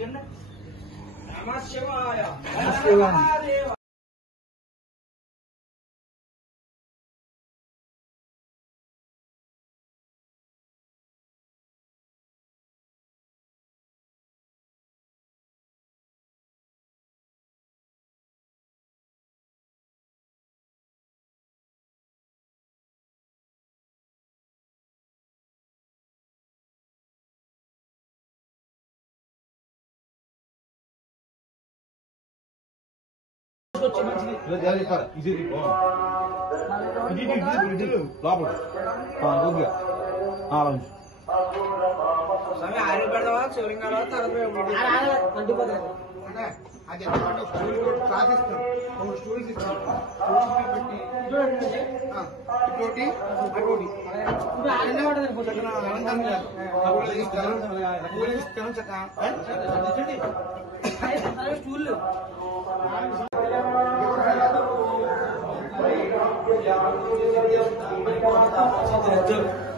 नमः शिवाय।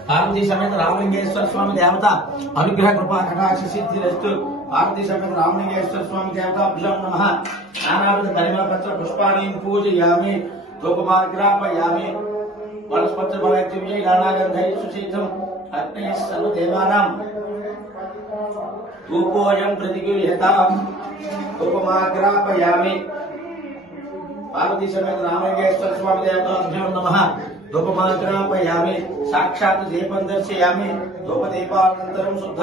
पार्वती समेत रामलिंगेश्वर स्वामी देवता अनुग्रह कृपा कटाक्ष सिद्धिरस्तु। पार्वती समेत रामलिंगेश्वर स्वामी देवता भुजं नमः। नानाविध परिमलपत्र पुष्पाणि पूजयामि। धूपमार्ग्रापयामि। वनस्पतिफलैर्दिव्यै नानागन्धैः सुसिद्धम् अग्नेः सर्वदेवानां धूपोऽयं प्रतिगृह्यताम्। धूपमार्ग्रापयामि। पार्वती समेत रामलिंगेश्वर स्वामी देवता भुजं नमः। धूपमाग्रापयामि। साक्षात् दीपं दर्शयामि। धूपदीपानन्तरं शुद्ध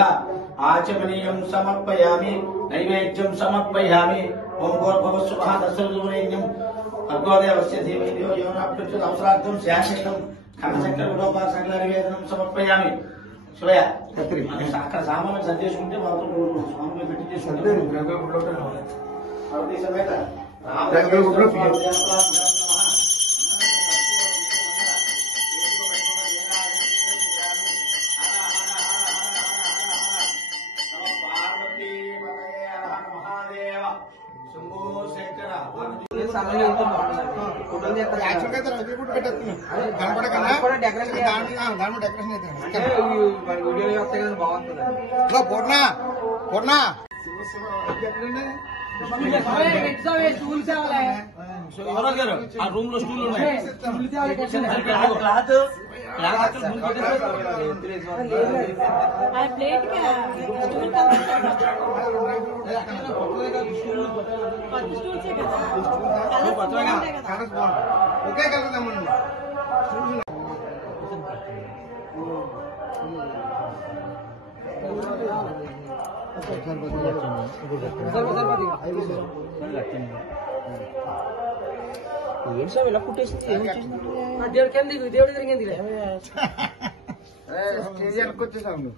आचमनीयं समर्पयामि। नैवेद्यं समर्पयामि। ओं भूर्भुवस्सुवः तत्सवितुर्वरेण्यं भर्गोदेवस्य धीमहि धियो यो न प्रचोदयात्। अवसरार्थं स्याशेतं खनचक्रविलोपा सकलनिवेदनं समर्पयामि। शिवయ్య కత్రి అక్కడ సామాన్లు సర్దేసుకుంటే మాత్రం స్వామి పెట్టి చేసుకుంటే పార్వతీ సమేత రూమ్ లో స్టూల్ ఉన్నాయి ఒకే కలుగుతాం ఏం సార్ ఇలా కుట్టేసింది దేవుడికి దేవుడి తిరిగింది స్టేజ్ అనుకొచ్చేసాము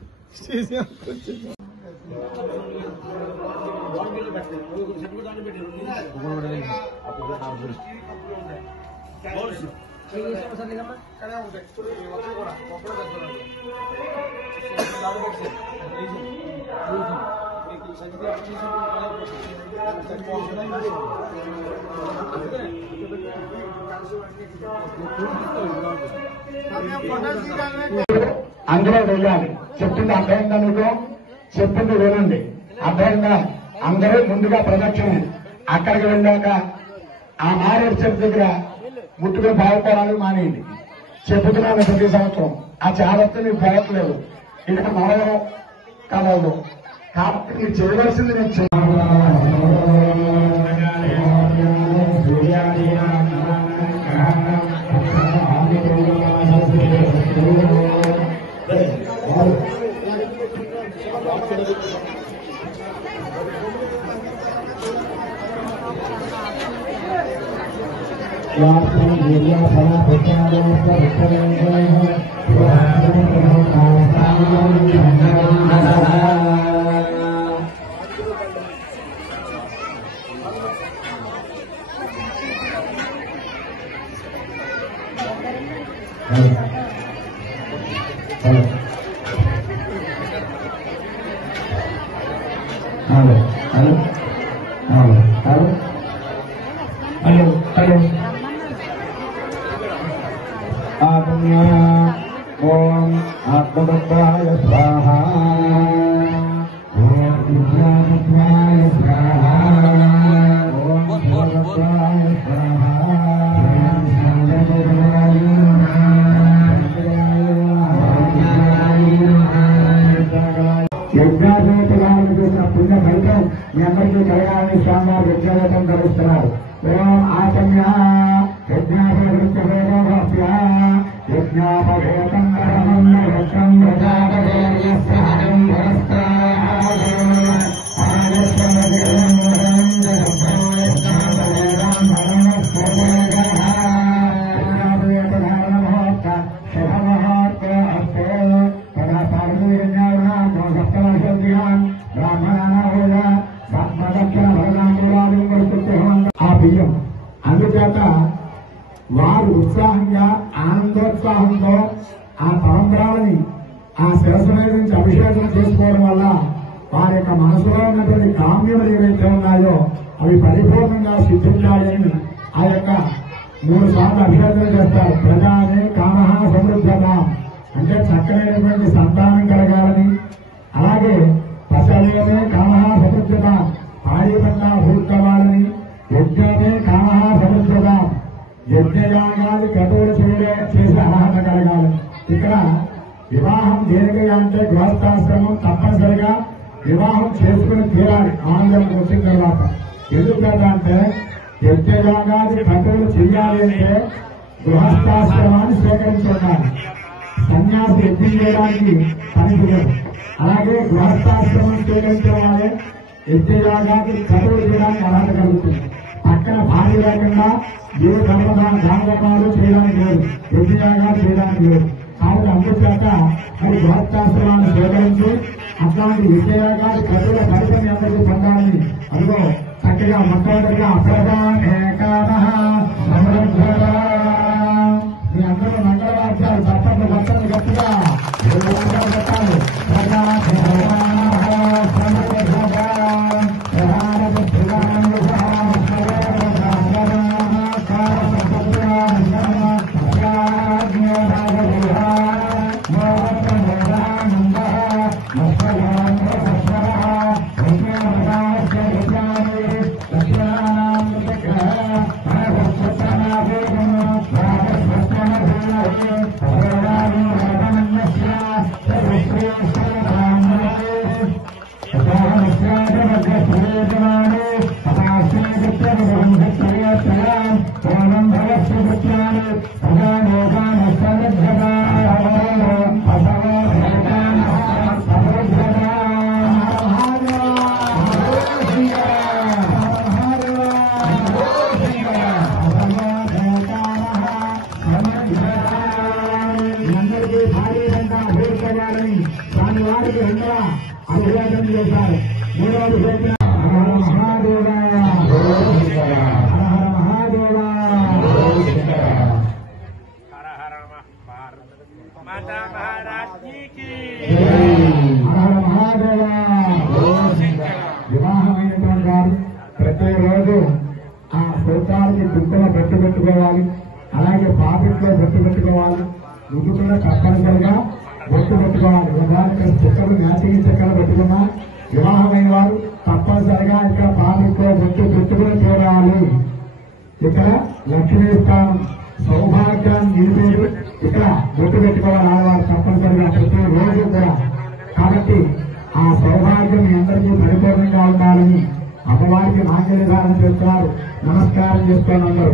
అందులో వెళ్ళాలి. చెప్పింది అర్థమైందా మీకు? చెప్పింది వినండి. అర్థమైందా? అందరూ ముందుగా ప్రదక్షిణ అక్కడికి వెళ్ళాక ఆ మారేడు చెట్టు దగ్గర ముట్టుకుని బాగుపడాలి మానేయండి. చెబుతున్నాను ప్రతి సంవత్సరం. ఆ చాలతో మీకు పోవట్లేదు. ఇక్కడ నడవడం కలవదు. కాబట్టి మీరు చేయవలసింది నేను ओम आत्मदत्ताय स्वाहा। యజ్ఞాధిపతులను చూసిన పుణ్య ఫలితం మీ అందరికీ కలగాలని స్వామివారు యజ్ఞాధిపతం ధరిస్తున్నారు. ఓం ఆచమ్య యజ్ఞాపృత్య యజ్ఞాపేతం అందుచేత వారు ఉత్సాహంగా ఆనందోత్సాహంతో ఆ పరంపరాలని ఆ శిరస్సు మీద నుంచి అభిషేకం చేసుకోవడం వల్ల వారి యొక్క మనసులో ఉన్నటువంటి కామ్యములు ఏవైతే ఉన్నాయో అవి పరిపూర్ణంగా సిద్ధించాలని ఆ యొక్క 3 సార్లు అభిషేకం చేస్తారు. ప్రజానే కామ సమృద్ధత అంటే చక్కనైనటువంటి సంతానం కలగాలని, అలాగే పశవే కామ సమృద్ధత పాడి పంట భూత్కాలని, యజ్ఞమే కామ సమృద్ధత యజ్ఞయాగాలు కటువులు చేసే అర్హత కలగాలి. ఇక్కడ వివాహం దేనికయ్యా అంటే గృహస్థాశ్రమం తప్పనిసరిగా వివాహం చేసుకుని తీరాలి ఆనందం వచ్చిన తర్వాత. ఎందుకంటే అంటే యజ్ఞయాగాలు కటువులు చేయాలి అంటే గృహస్థాశ్రమాన్ని స్వీకరించుకోవాలి. సన్యాసి యజ్ఞం చేయడానికి పనిచేయదు. అలాగే గృహస్థాశ్రమం స్వీకరించే వాళ్ళే యజ్ఞయాగాన్ని కటువులు చేయడానికి అర్హత కలుగుతుంది. పక్కన భార్య లేకుండా ఏ ధర్మదానాలు చేయడానికి లేదు, యజ్ఞయాగాలు చేయడానికి లేదు. కాబట్టి అందుచేత మరి గృహస్థాశ్రమాన్ని స్వీకరించి అట్లాంటి యజ్ఞయాగాలు కటువుల ఫలితం అందరికీ పొందాలని అందులో చక్కగా మొట్టమొదటిగా మీ అందరూ మంగళవాద్యాలు చప్పట్లు గట్టిగా పెట్టాలి. దాని వారికి రెండవ అభిషేకం చేశారు. మూడవది చేసిన మహాదేవ వివాహమైనటువంటి వారు ప్రతిరోజు ఆ స్తోత్రానికి దుఃఖంలో పెట్టుకోవాలి. అలాగే పాపిట్లో పెట్టుకోవాలి. రుజుకున్న తప్పనిసరిగా పెట్టుకోవాలి. ఉదాహరణకు చెక్కలు మ్యాచింగ్ చెక్కలు పెట్టుకున్నా వివాహమైన వారు తప్పనిసరిగా ఇక్కడ పాపిట్లో పెట్టుకుని తీరాలి. ఇక్కడ లక్ష్మీ స్థానం సౌభాగ్యాన్ని నిలిపేది ఇక్కడ బొట్టు పెట్టుకోవాలి. ఆడవారు తప్పనిసరిగా ప్రతి రోజు కూడా. కాబట్టి ఆ సౌభాగ్యం మీ అందరికీ పరిపూర్ణంగా ఉండాలని అమ్మవారికి మాంగళ్యధారణ చేస్తున్నారు. నమస్కారం చేస్తున్నారు అందరూ.